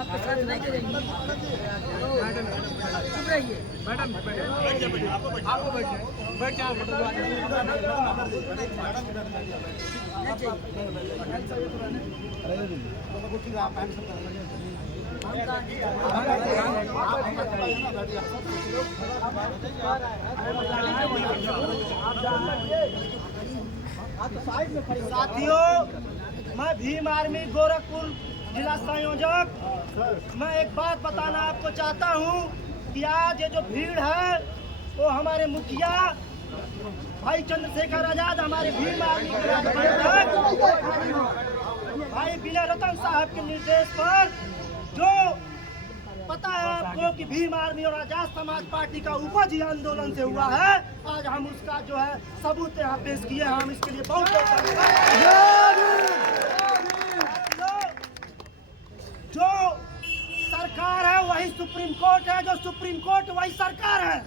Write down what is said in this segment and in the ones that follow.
आपके साथ नहीं करेंगे। चुप रहिए मैडम, आपको बैठ जाओ। साथियों, मैं भीम आर्मी गोरखपुर जिला संयोजक, मैं एक बात बताना आपको चाहता हूं कि आज ये जो भीड़ है वो हमारे मुखिया भाई चंद्रशेखर आजाद, हमारे भीम आर्मी के भाई विनय रतन साहब के निर्देश पर, जो पता है आपको कि भीम आर्मी और आजाद समाज पार्टी का उपजी आंदोलन से हुआ है, आज हम उसका जो है सबूत यहाँ पेश किए हैं। हम इसके लिए बहुत जो सरकार है वही सुप्रीम कोर्ट है, जो सुप्रीम कोर्ट वही सरकार है।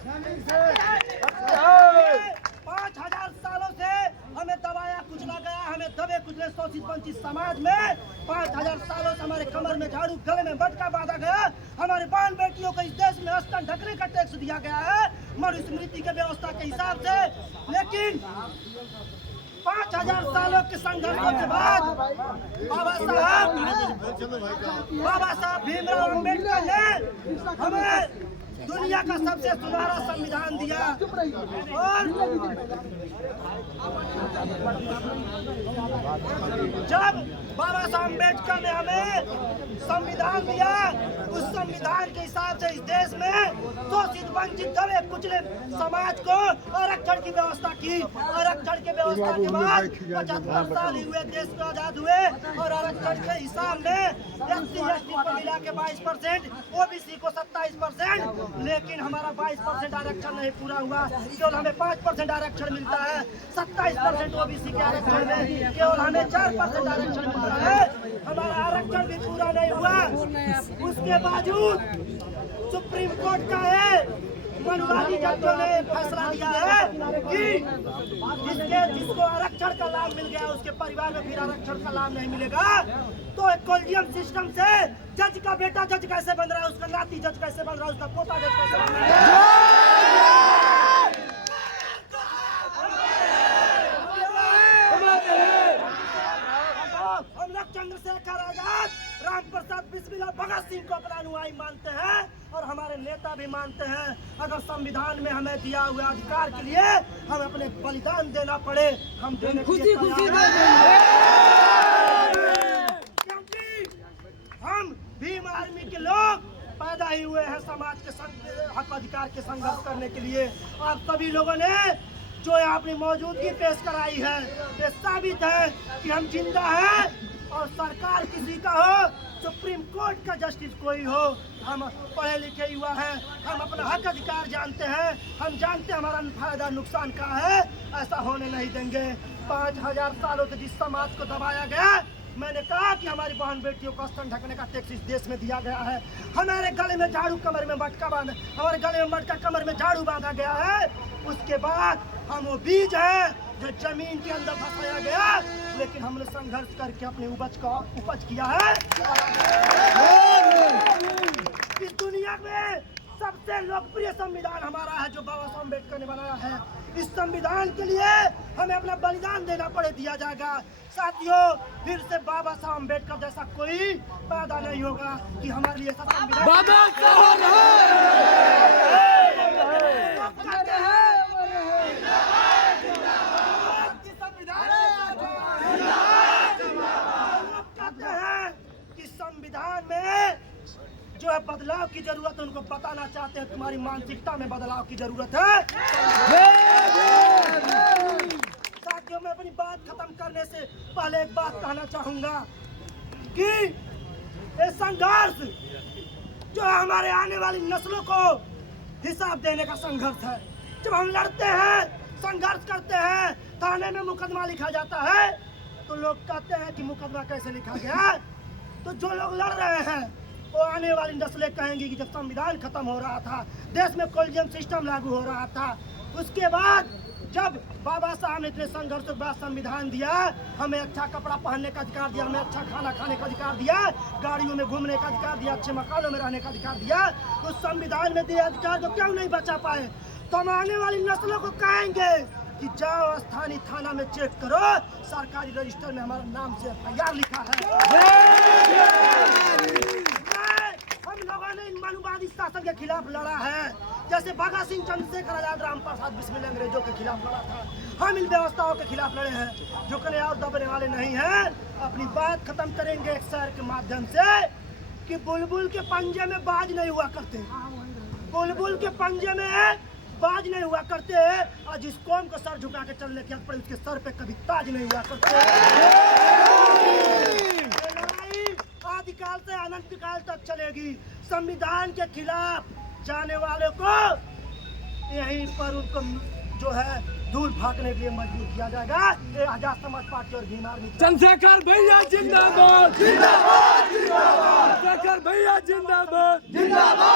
5000 सालों से हमें दबाया कुचला गया, हमें दबे कुचले शोषित वंचित समाज में 5000 सालों से हमारे कमर में झाड़ू, गले में बटका बांधा गया, हमारे बहन बेटियों को इस देश में स्तन ढकने का टैक्स दिया गया है मनुस्मृति के व्यवस्था के हिसाब से। लेकिन 5000 सालों के संघर्षों के बाद बाबा साहब भीमराव अम्बेडकर ने हमें दुनिया का सबसे सुनहरा संविधान दिया। और जब बाबा साहब अम्बेडकर ने हमें संविधान दिया, उस संविधान के हिसाब से इस देश में शोषित वंचित दबे कुचले समाज को आरक्षण की व्यवस्था की। आरक्षण की व्यवस्था के बाद 75 साल हुए देश को आजाद हुए, और आरक्षण के हिसाब में SC ST को मिला के 22%, OBC को 27%, लेकिन हमारा 22% आरक्षण नहीं पूरा हुआ। केवल हमें 5% आरक्षण मिलता है। 27% OBC के आरक्षण में केवल हमें 4% आरक्षण मिलता है। हमारा आरक्षण भी पूरा नहीं हुआ। उसके बावजूद सुप्रीम कोर्ट का है मनुवादी जजों ने फैसला दिया है कि जिसको आरक्षण का लाभ मिल गया उसके परिवार में फिर आरक्षण का लाभ नहीं मिलेगा। तो एक कोलिजियम सिस्टम से जज का बेटा जज कैसे बन रहा है, उसका नाती जज कैसे बन रहा है, उसका पोता जज कैसे बन रहा है। हम लोग चंद्रशेखर आजाद, राम प्रसाद बिस्मिल्लाह, भगत सिंह को अपना अनुयायी मानते हैं और हमारे नेता भी मानते हैं। अगर संविधान में हमें दिया हुआ अधिकार के लिए हमें अपने बलिदान देना पड़े, हम देने खुशी क्योंकि हम भीम आर्मी के लोग पैदा ही हुए हैं समाज के हक अधिकार के संघर्ष करने के लिए। आप सभी लोगों ने जो अपनी मौजूदगी पेश कराई है, ये साबित है कि हम जिंदा हैं। और सरकार किसी का हो, सुप्रीम कोर्ट का जस्टिस कोई हो, हम पढ़े लिखे युवा हैं, हम अपना हक अधिकार जानते हैं, हम जानते हैं हमारा फायदा नुकसान क्या है। ऐसा होने नहीं देंगे। 5000 सालों से जिस समाज को दबाया गया, मैंने कहा कि हमारी बहन बेटियों को स्तन ढकने का टैक्स इस देश में दिया गया है। हमारे गले में झाड़ू, कमर में मटका बांधा, हमारे गले में मटका, कमर में झाड़ू बांधा गया है। उसके बाद हम वो बीज है जो जमीन के अंदर फंसाया गया, लेकिन हमने संघर्ष करके अपनी उपज किया है। इस दुनिया में सबसे लोकप्रिय संविधान हमारा है जो बाबा साहब अम्बेडकर ने बनाया है। इस संविधान के लिए हमें अपना बलिदान देना पड़े, दिया जाएगा। साथियों, फिर से बाबा साहब अम्बेडकर जैसा कोई पैदा नहीं होगा कि हमारे लिए ऐसा संविधान संविधान में जो है बदलाव की जरूरत है। उनको बताना चाहते हैं तुम्हारी मानसिकता में बदलाव की जरूरत है। साथियों, मैं अपनी बात खत्म करने से पहले एक बात कहना चाहूंगा कि ये संघर्ष जो है हमारे आने वाली नस्लों को हिसाब देने का संघर्ष है। जब हम लड़ते हैं, संघर्ष करते हैं, थाने में मुकदमा लिखा जाता है तो लोग कहते हैं कि मुकदमा कैसे लिखा गया। तो जो लोग लड़ रहे हैं वो आने वाली नस्लें कहेंगी कि जब संविधान खत्म हो रहा था, देश में कोलिजियम सिस्टम लागू हो रहा था, उसके बाद जब बाबा साहब ने इतने संघर्ष के बाद संविधान दिया, हमें अच्छा कपड़ा पहनने का अधिकार दिया, हमें अच्छा खाना खाने का अधिकार दिया, गाड़ियों में घूमने का अधिकार दिया, अच्छे मकानों में रहने का अधिकार दिया, उस संविधान में दिए अधिकार को क्यों नहीं बचा पाए? तो हम आने वाली नस्लों को कहेंगे कि जाओ स्थानीय थाना में चेक करो, सरकारी रजिस्टर में हमारा नाम से FIR लिखा है। हम लोगों ने इन मनुवादी शासन के खिलाफ लड़ा है, जैसे भगत सिंह, चंद्रशेखर आजाद, राम प्रसाद बिस्मिल अंग्रेजों के खिलाफ लड़ा था। हम इन व्यवस्थाओं के खिलाफ लड़े हैं, झुकने और दबने वाले नहीं हैं। अपनी बात खत्म करेंगे एक शेर के माध्यम से कि बुलबुल के पंजे में बाज नहीं हुआ करते, बुलबुल के पंजे में बाज नहीं हुआ करते, और जिस कौम को सर झुका के चलने की आदत पड़ी उसके सर पे कभी ताज नहीं हुआ करते। लड़ाई आदिकाल से अनंत काल तक चलेगी। संविधान के खिलाफ जाने वाले को यहीं पर उनको जो है दूर भागने के लिए मजबूर किया जाएगा। ये आजाद समाज पार्टी और भीम आर्मी। चंद्रशेखर भैया जिंदाबाद, जिंदाबाद, जिंदाबाद। चंद्रशेखर भैया जिंदाबाद, जिंदाबाद।